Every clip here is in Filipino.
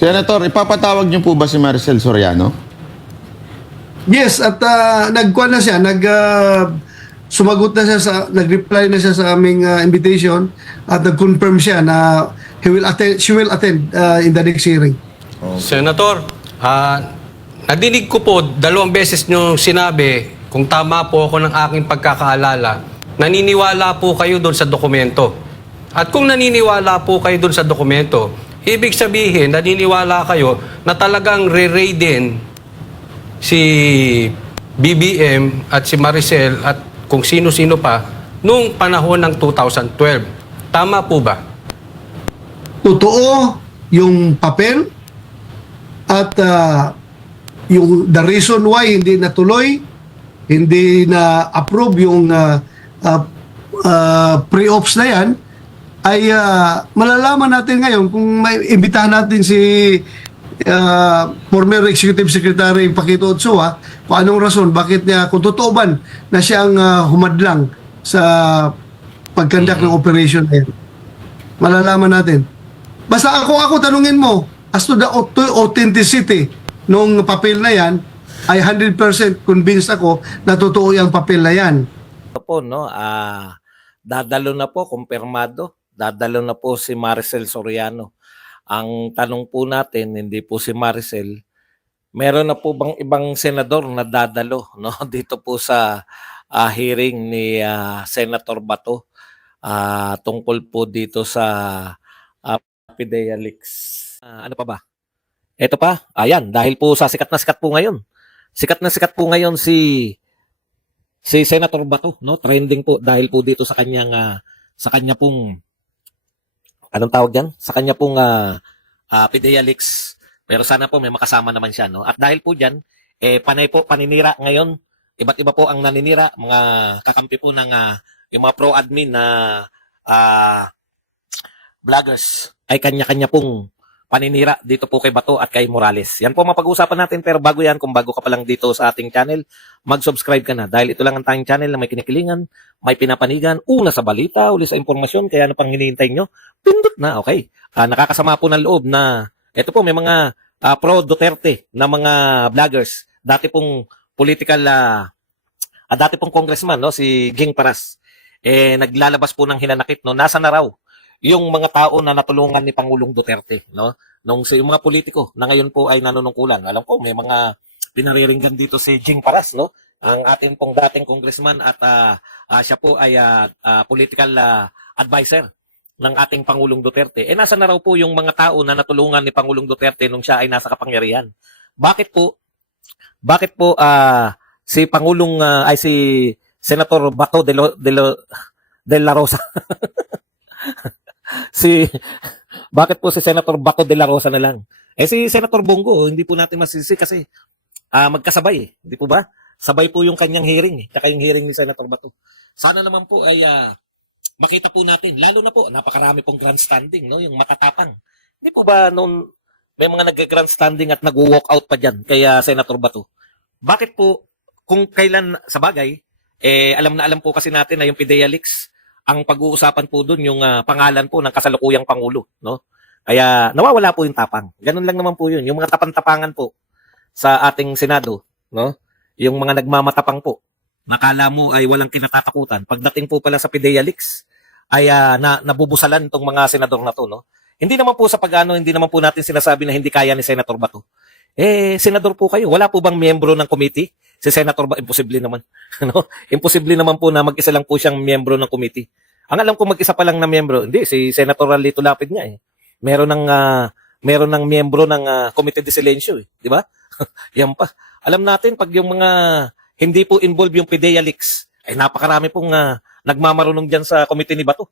Senator, ipapatawag niyo po ba si Maricel Soriano? Yes, at nagkuha na siya, sumagot na siya nag-reply na siya sa aming invitation at nag-confirm siya na she will attend in the next hearing. Senator, nadinig ko po, 2 beses nyo sinabi, kung tama po ako ng aking pagkakaalala, naniniwala po kayo doon sa dokumento. At kung naniniwala po kayo doon sa dokumento, ibig sabihin, naniniwala kayo na talagang re-raidin si BBM at si Maricel at kung sino-sino pa noong panahon ng 2012. Tama po ba? Totoo yung papel at the reason why hindi natuloy, hindi na approve yung pre-ops na yan, ay malalaman natin ngayon kung may imbitahan natin si former Executive Secretary Paquito Ochoa kung anong rason, bakit niya, kung totoo ba na siya ang humadlang sa pagkandak ng operation na yan. Malalaman natin. Basta ako tanungin mo, as to the authenticity nung papel na yan, ay 100% convinced ako na totoo yung papel na yan. Po, no, dadalo na po, kumpirmado. Dadalo na po si Maricel Soriano. Ang tanong po natin, hindi po si Maricel, meron na po bang ibang senador na dadalo, no, dito po sa hearing ni Senator Bato tungkol po dito sa PIDEA leaks. Ano pa ba? Ito pa, ayan, dahil po sa sikat na sikat po ngayon. Sikat na sikat po ngayon si Senator Bato, no? Trending po dahil po dito sa kanya pong anong tawag diyan? Sa kanya pong PIDEA leaks. Pero sana po may makasama naman siya, no? At dahil po diyan, panay po paninira ngayon. Iba't iba po ang naninira, mga kakampi po ng yung mga pro-admin na vloggers ay kanya-kanya pong paninira dito po kay Bato at kay Morales. Yan po mapag-uusapan natin, pero bago yan, kung bago ka pa lang dito sa ating channel, mag-subscribe ka na dahil ito lang ang tayong channel na may kinikilingan, may pinapanigan, una sa balita, uli sa impormasyon, kaya ano pang hinihintay nyo? Pindot na, okay. Nakakasama po ng loob na, ito po may mga pro-Duterte na mga vloggers, dati pong dati pong congressman, no, si Ging Paras, naglalabas po ng hinanakit, no, nasa na raw yung mga tao na natulungan ni Pangulong Duterte, no? Yung mga politiko na ngayon po ay nanunungkulan. Alam ko may mga pinariringgan dito si Ging Paras, no? Ang ating pong dating congressman at siya po ay political advisor ng ating Pangulong Duterte. Nasa na raw po yung mga tao na natulungan ni Pangulong Duterte nung siya ay nasa kapangyarihan. Bakit po si Pangulong si Senator Bato de la Rosa bakit po si Senator Bato de la Rosa na lang? Si Senator Bongo, hindi po natin masisi kasi magkasabay, hindi po ba? Sabay po yung kanyang hearing, tsaka yung hearing ni Senator Bato. Sana naman po ay makita po natin, lalo na po, napakarami pong grandstanding, no? Yung matatapang. Hindi po ba noon may mga nag-grandstanding at nag-walk out pa dyan kay Senator Bato? Bakit po, kung kailan sa bagay, alam na alam po kasi natin na yung PIDEA leaks, ang pag-uusapan po doon yung pangalan po ng kasalukuyang Pangulo, no? Kaya nawawala po yung tapang. Ganun lang naman po yun. Yung mga tapang-tapangan po sa ating Senado, no? Yung mga nagmamatapang po. Nakala mo ay walang kinatatakutan. Pagdating po pala sa PIDEA leaks, ay nabubusalan itong mga senador na to, no? Hindi naman po hindi naman po natin sinasabi na hindi kaya ni Senator Bato. Senador po kayo. Wala po bang miyembro ng committee? Si Senator Bato, imposible naman. No? Imposible naman po na mag-isa lang po siyang miyembro ng committee. Ang alam ko mag-isa pa lang na miyembro, hindi, si Senator Lito Lapid nga eh. Meron ng miyembro ng Committee de Silencio eh, di ba? Yan pa. Alam natin pag yung mga hindi po involved yung PIDEA leaks, ay napakarami pong nagmamarunong diyan sa committee ni Bato.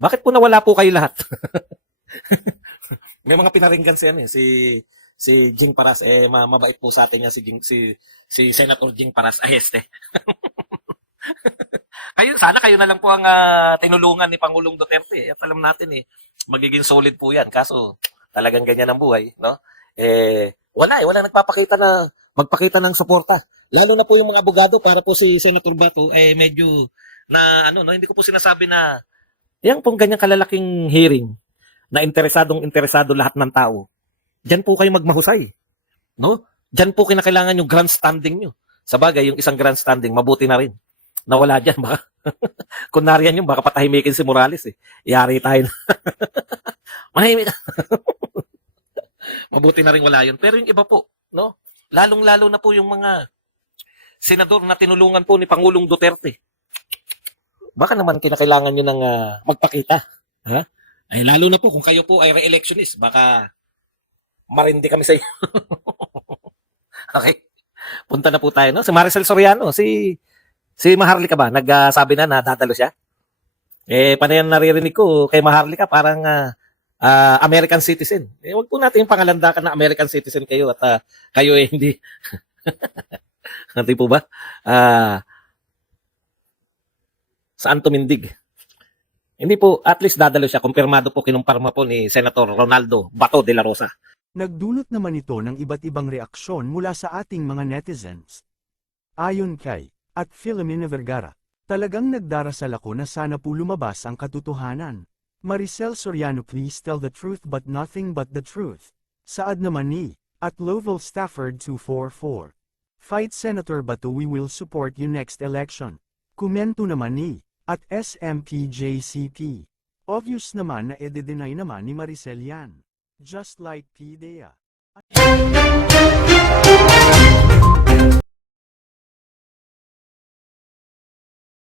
Bakit po nawala po kayo lahat? May mga pinaringgan siya si Ging Paras, mabait po sa atin yan si Senator Ging Paras Aheste. Sana kayo na lang po ang tinulungan ni Pangulong Duterte. At alam natin magiging solid po yan. Kaso talagang ganyan ang buhay, no? Wala magpakita ng suporta. Lalo na po yung mga abogado para po si Senator Bato medyo na no, hindi ko po sinasabi na yan pong ganyang kalalaking hearing na interesado lahat ng tao. Diyan po kayo magmahusay. No? Diyan po kinakailangan yung grandstanding nyo. Sa bagay, yung isang grandstanding, mabuti na rin. Nawala dyan, baka. Kunwari yan yung, baka patahimikin si Morales eh. Iyari tayo na. Manahimik. Mabuti na rin wala yun. Pero yung iba po, no? Lalong-lalo na po yung mga senador na tinulungan po ni Pangulong Duterte. Baka naman kinakailangan nyo ng magpakita. Ha? Ay, lalo na po kung kayo po ay re-electionist, baka marindi kami sa iyo. Okay. Punta na po tayo, no? Si Maricel Soriano, si Maharlika ba? Nagsabi na dadalo siya? Panayan naririnig ko kay Maharlika, parang American citizen. Huwag po natin yung pangalandakan na American citizen kayo at kayo hindi. Hindi po ba? Saan tumindig? Hindi po, at least dadalo siya. Kumpirmado po, kinumparma po ni Senator Ronaldo Bato de la Rosa. Nagdulot naman ito ng iba't ibang reaksyon mula sa ating mga netizens. Ayon kay @Philomena Vergara, talagang nagdarasal ako na sana po lumabas ang katotohanan. Maricel Soriano, please tell the truth but nothing but the truth. Saad naman ni @Lovell Stafford 244. Fight Senator Bato, we will support you next election. Komento naman ni @SMPJCP. Obvious naman na ede-deny naman ni Maricel yan. Just like PDEA.